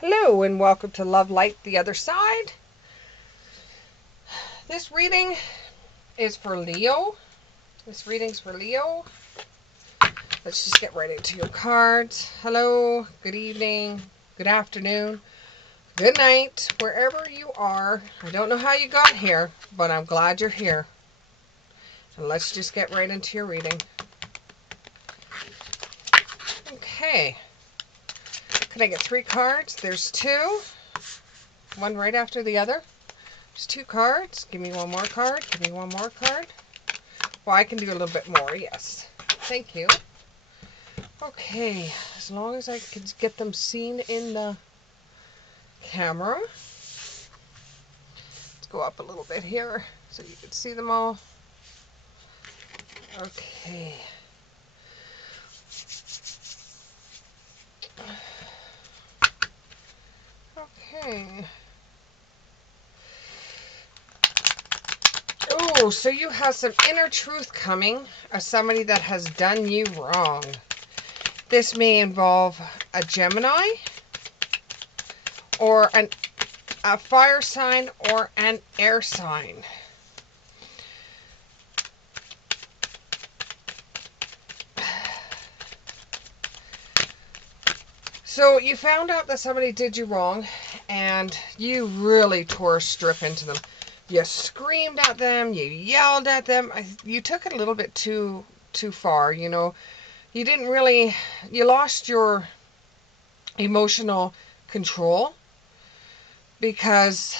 Hello and welcome to Love Light the Other Side. This reading is for Leo. This reading's for Leo. Let's just get right into your cards. Hello, good evening, good afternoon, good night, wherever you are. I don't know how you got here, but I'm glad you're here. And let's just get right into your reading. Okay. Can I get 3 cards? There's 2. One right after the other. Just 2 cards. Give me one more card. Give me one more card. Well, I can do a little bit more, yes. Thank you. Okay, as long as I can get them seen in the camera. Let's go up a little bit here so you can see them all. Okay. Okay. Oh, so you have some inner truth coming of somebody that has done you wrong. This may involve a Gemini or a fire sign or an air sign. So you found out that somebody did you wrong and you really tore a strip into them. You screamed at them, you yelled at them. You took it a little bit too far, you know. You didn't really, you lost your emotional control because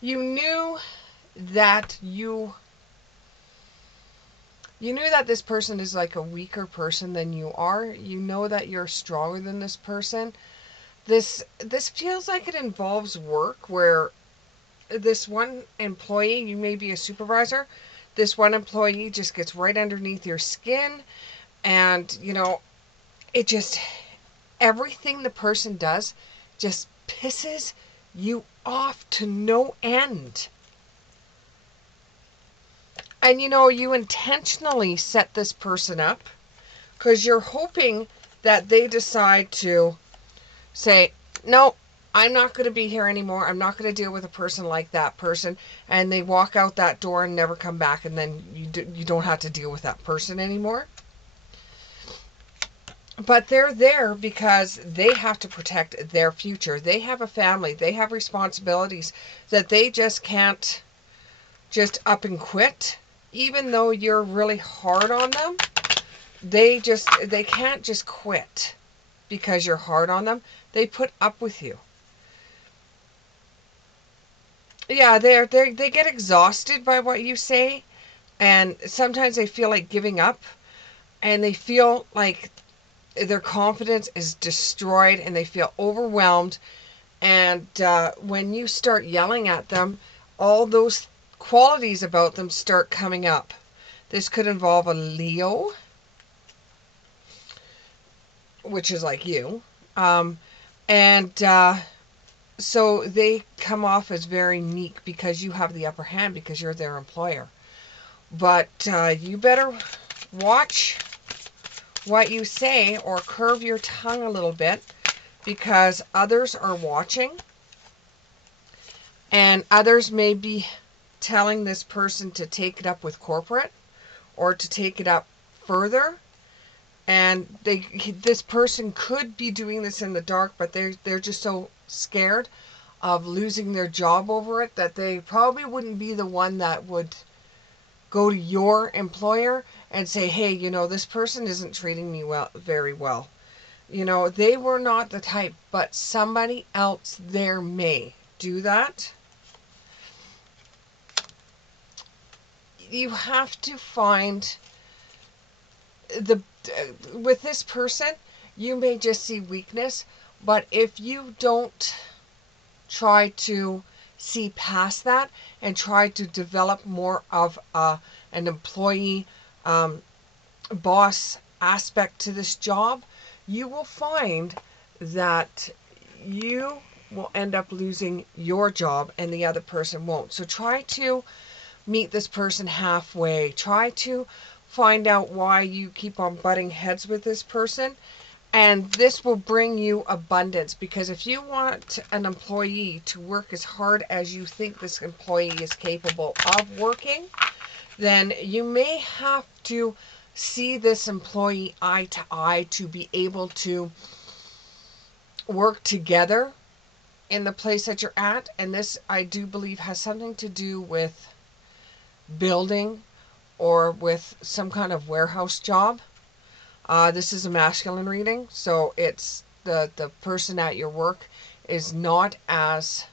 you knew that you knew that this person is like a weaker person than you are. You know that you're stronger than this person. This feels like it involves work where this one employee, you may be a supervisor, this one employee just gets right underneath your skin and, you know, it just, everything the person does just pisses you off to no end. And, you know, you intentionally set this person up because you're hoping that they decide to say, no, I'm not going to be here anymore. I'm not going to deal with a person like that person. And they walk out that door and never come back. And then you don't have to deal with that person anymore. But they're there because they have to protect their future. They have a family. They have responsibilities that they just can't just up and quit. Even though you're really hard on them, they can't just quit because you're hard on them. They put up with you. Yeah, they get exhausted by what you say, and sometimes they feel like giving up, and they feel like their confidence is destroyed, and they feel overwhelmed. And when you start yelling at them, all those qualities about them start coming up. This could involve a Leo, which is like you, and so they come off as very meek because you have the upper hand because you're their employer. But you better watch what you say or curve your tongue a little bit because others are watching and others may be telling this person to take it up with corporate or to take it up further. And this person could be doing this in the dark, but they're just so scared of losing their job over it that they probably wouldn't be the one that would go to your employer and say, hey, you know, this person isn't treating me very well. You know, they were not the type, but somebody else there may do that. You have to find with this person, you may just see weakness, but if you don't try to see past that and try to develop more of an employee boss aspect to this job, you will find that you will end up losing your job and the other person won't. So try to meet this person halfway. Try to find out why you keep on butting heads with this person And this will bring you abundance, because if you want an employee to work as hard as you think this employee is capable of working, then you may have to see this employee eye to eye to be able to work together in the place that you're at. And this, I do believe, has something to do with building or with some kind of warehouse job. This is a masculine reading, so it's the person at your work is not as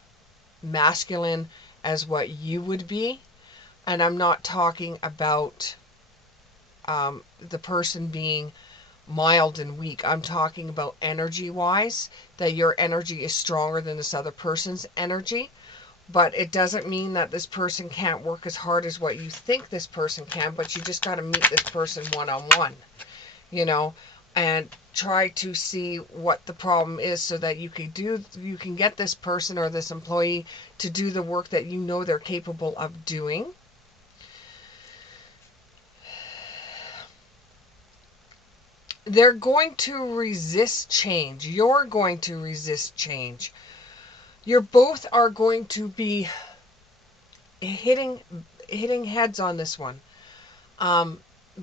masculine as what you would be. And I'm not talking about the person being mild and weak. I'm talking about energy wise, that your energy is stronger than this other person's energy. But it doesn't mean that this person can't work as hard as what you think this person can, but you just got to meet this person one-on-one, you know, and try to see what the problem is, so that you can get this person or this employee to do the work that you know they're capable of doing. They're going to resist change. You're going to resist change. You both are going to be hitting heads on this one,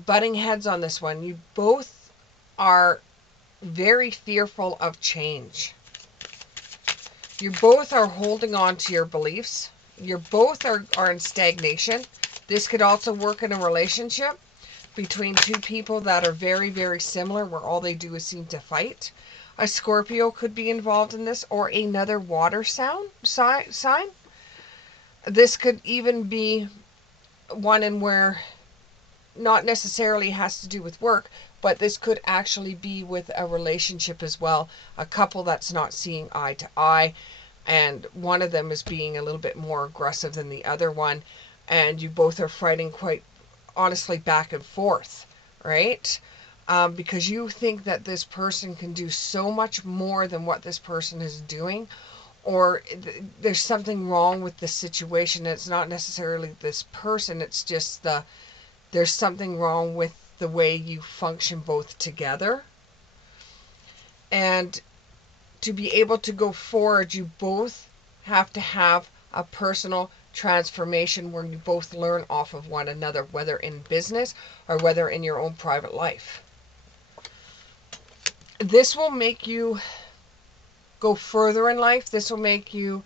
butting heads on this one. You both are very fearful of change. You both are holding on to your beliefs. You both are in stagnation. This could also work in a relationship between two people that are very, very similar, where all they do is seem to fight. A Scorpio could be involved in this, or another water sign. This could even be one in where not necessarily has to do with work, but this could actually be with a relationship as well. A couple that's not seeing eye to eye, and one of them is being a little bit more aggressive than the other one, and you both are fighting quite honestly back and forth, right? Because you think that this person can do so much more than what this person is doing, or there's something wrong with the situation. It's not necessarily this person, it's just there's something wrong with the way you function both together. And to be able to go forward, you both have to have a personal transformation where you both learn off of one another, whether in business or whether in your own private life. This will make you go further in life. This will make you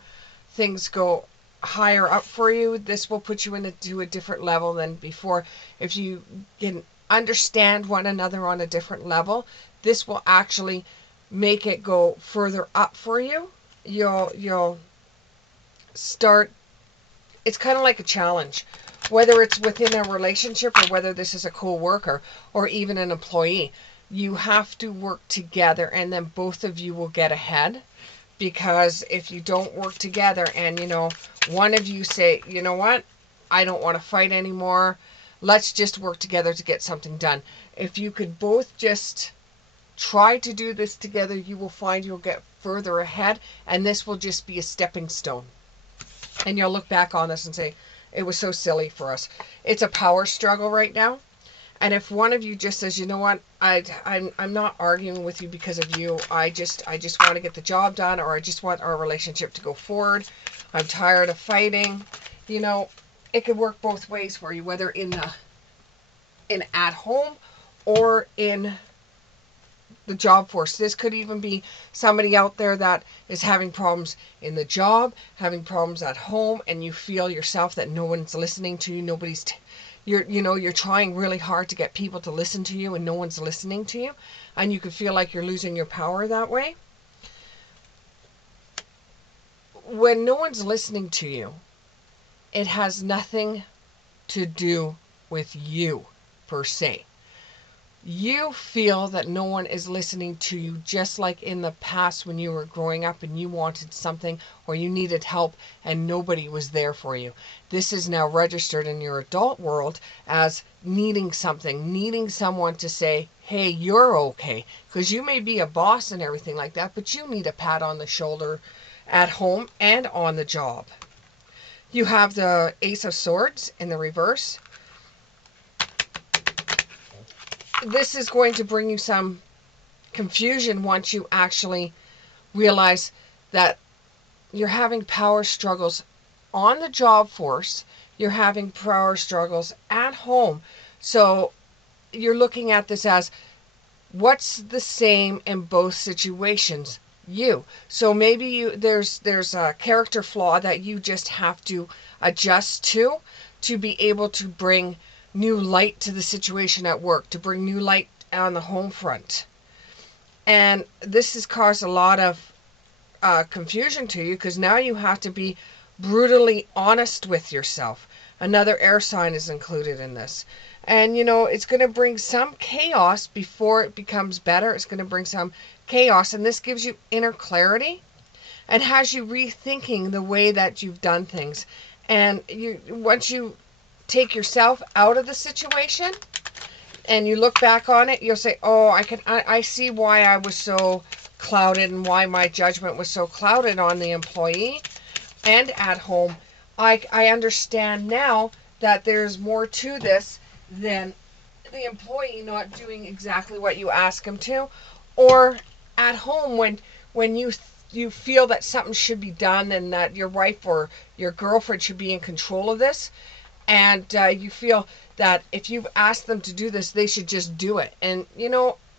things go higher up for you. This will put you into a different level than before. If you can understand one another on a different level, this will actually make it go further up for you. You'll start, it's kind of like a challenge, whether it's within a relationship or whether this is a co-worker or even an employee. You have to work together, and then both of you will get ahead. Because if you don't work together and, one of you say, you know what, I don't want to fight anymore, let's just work together to get something done. If you could both just try to do this together, you will find you'll get further ahead, and this will just be a stepping stone. And you'll look back on this and say, it was so silly for us. It's a power struggle right now. And if one of you just says, you know what, I'm not arguing with you because of you. I just want to get the job done, or I just want our relationship to go forward. I'm tired of fighting. It could work both ways for you, whether in at home or in the job force. This could even be somebody out there that is having problems in the job, having problems at home, and you feel yourself that no one's listening to you. You're trying really hard to get people to listen to you, and no one's listening to you, and you could feel like you're losing your power that way. When no one's listening to you, it has nothing to do with you per se. You feel that no one is listening to you, just like in the past when you were growing up and you wanted something or you needed help and nobody was there for you. This is now registered in your adult world as needing something, needing someone to say, hey, you're okay. Because you may be a boss and everything like that, but you need a pat on the shoulder at home and on the job. You have the Ace of Swords in the reverse. This is going to bring you some confusion once you actually realize that you're having power struggles on the job force, you're having power struggles at home. So you're looking at this as what's the same in both situations? You. So maybe there's a character flaw that you just have to adjust to be able to bring new light to the situation at work, to bring new light on the home front. And this has caused a lot of confusion to you, because now you have to be brutally honest with yourself. Another air sign is included in this. And it's going to bring some chaos before it becomes better. It's going to bring some chaos, and this gives you inner clarity and has you rethinking the way that you've done things. And once you take yourself out of the situation and you look back on it, you'll say, oh, I see why I was so clouded and why my judgment was so clouded on the employee and at home. I understand now that there's more to this than the employee not doing exactly what you ask him to, or at home when you feel that something should be done and that your wife or your girlfriend should be in control of this, and you feel that if you've asked them to do this, they should just do it. And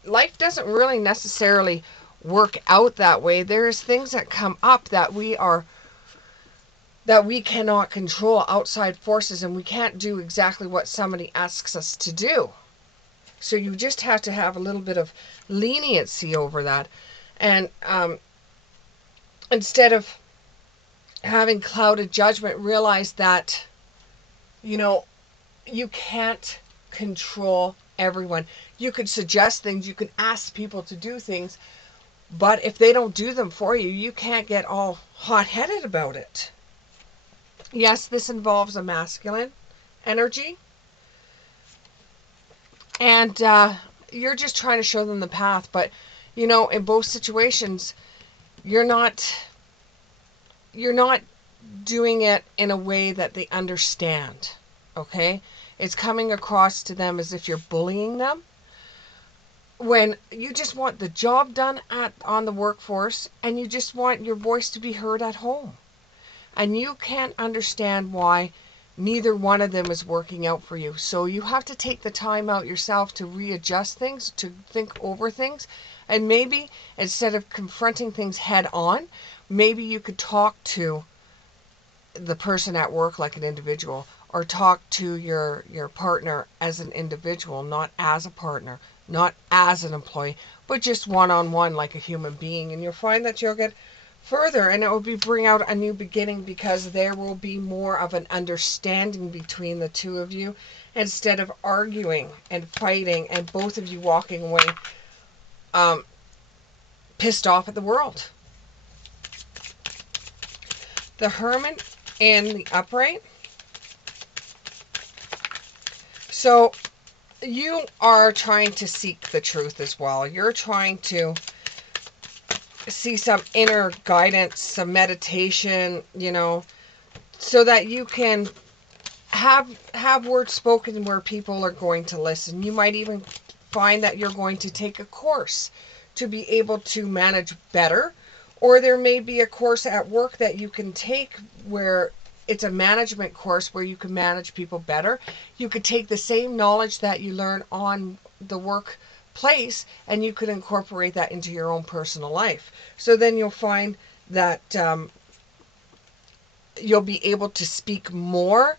life doesn't really necessarily work out that way. There's things that come up that we cannot control, outside forces, and we can't do exactly what somebody asks us to do. So you just have to have a little bit of leniency over that. And instead of having clouded judgment, realize that you can't control everyone. You could suggest things, you could ask people to do things, but if they don't do them for you, you can't get all hot-headed about it. Yes, this involves a masculine energy, and you're just trying to show them the path. But in both situations, you're not doing it in a way that they understand. Okay, it's coming across to them as if you're bullying them, when you just want the job done on the workforce, and you just want your voice to be heard at home. And you can't understand why neither one of them is working out for you. So you have to take the time out yourself to readjust things, to think over things. And maybe instead of confronting things head on, maybe you could talk to the person at work like an individual, or talk to your partner as an individual, not as a partner, not as an employee, but just one-on-one like a human being. And you'll find that you'll get further, and it will bring out a new beginning, because there will be more of an understanding between the two of you, instead of arguing and fighting and both of you walking away pissed off at the world. The Hermit and the Upright. So you are trying to seek the truth as well. You're trying to see some inner guidance, some meditation, so that you can have words spoken where people are going to listen. You might even find that you're going to take a course to be able to manage better, or there may be a course at work that you can take where it's a management course where you can manage people better. You could take the same knowledge that you learn on the workplace, and you could incorporate that into your own personal life. So then you'll find that you'll be able to speak more,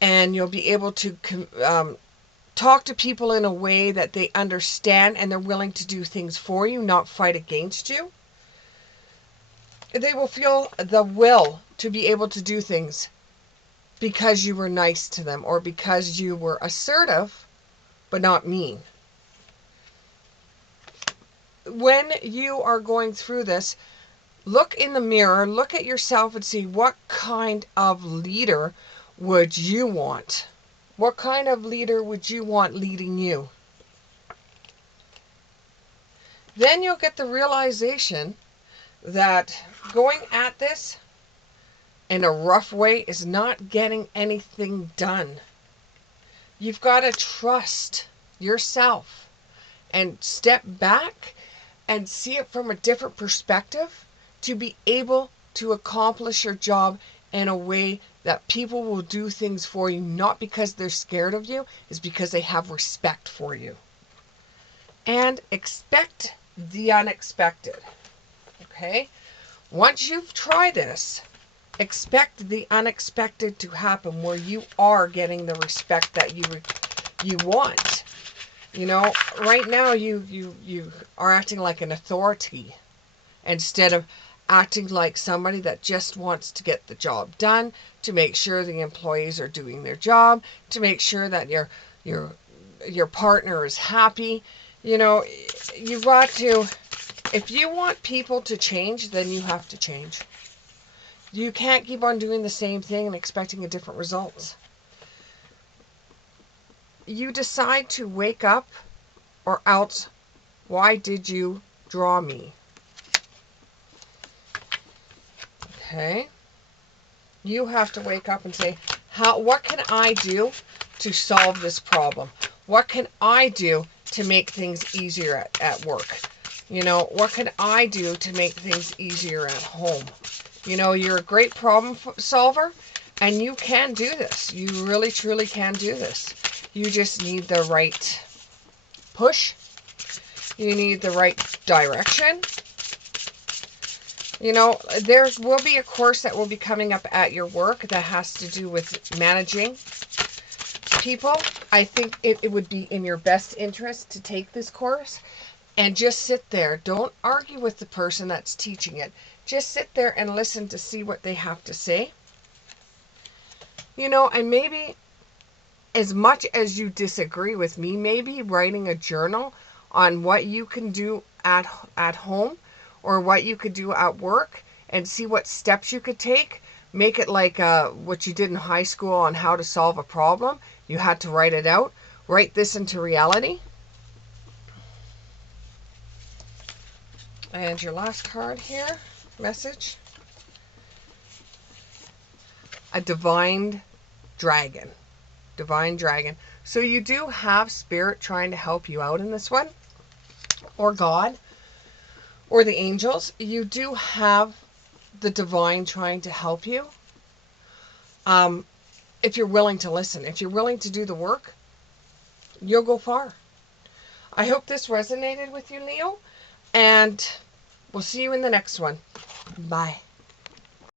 and you'll be able to talk to people in a way that they understand, and they're willing to do things for you, not fight against you. They will feel the will to be able to do things because you were nice to them, or because you were assertive but not mean. When you are going through this, look in the mirror, look at yourself and see, what kind of leader would you want? What kind of leader would you want leading you? Then you'll get the realization that going at this in a rough way is not getting anything done. You've got to trust yourself and step back and see it from a different perspective to be able to accomplish your job in a way that people will do things for you, not because they're scared of you, is because they have respect for you. And expect the unexpected. Okay? Once you've tried this, expect the unexpected to happen where you are getting the respect that you want. You know, right now you are acting like an authority instead of acting like somebody that just wants to get the job done, to make sure the employees are doing their job, to make sure that your partner is happy. You know, you've got to, if you want people to change, then you have to change. You can't keep on doing the same thing and expecting a different result. You decide to wake up, or else why did you draw me? Okay? You have to wake up and say, what can I do to solve this problem? What can I do to make things easier at work? You know, what can I do to make things easier at home? You know, you're a great problem solver, and you can do this. You really, truly can do this. You just need the right push. You need the right direction. You know, there will be a course that will be coming up at your work that has to do with managing people. I think it would be in your best interest to take this course and just sit there. Don't argue with the person that's teaching it. Just sit there and listen to see what they have to say. You know, and maybe as much as you disagree with me, maybe writing a journal on what you can do at home or what you could do at work and see what steps you could take. Make it like what you did in high school on how to solve a problem. You had to write it out. Write this into reality. And your last card here, message. A divine dragon. Divine dragon. So you do have spirit trying to help you out in this one. Or God. Or the angels. You do have the divine trying to help you. If you're willing to listen. If you're willing to do the work, you'll go far. I hope this resonated with you, Leo. And we'll see you in the next one. Bye.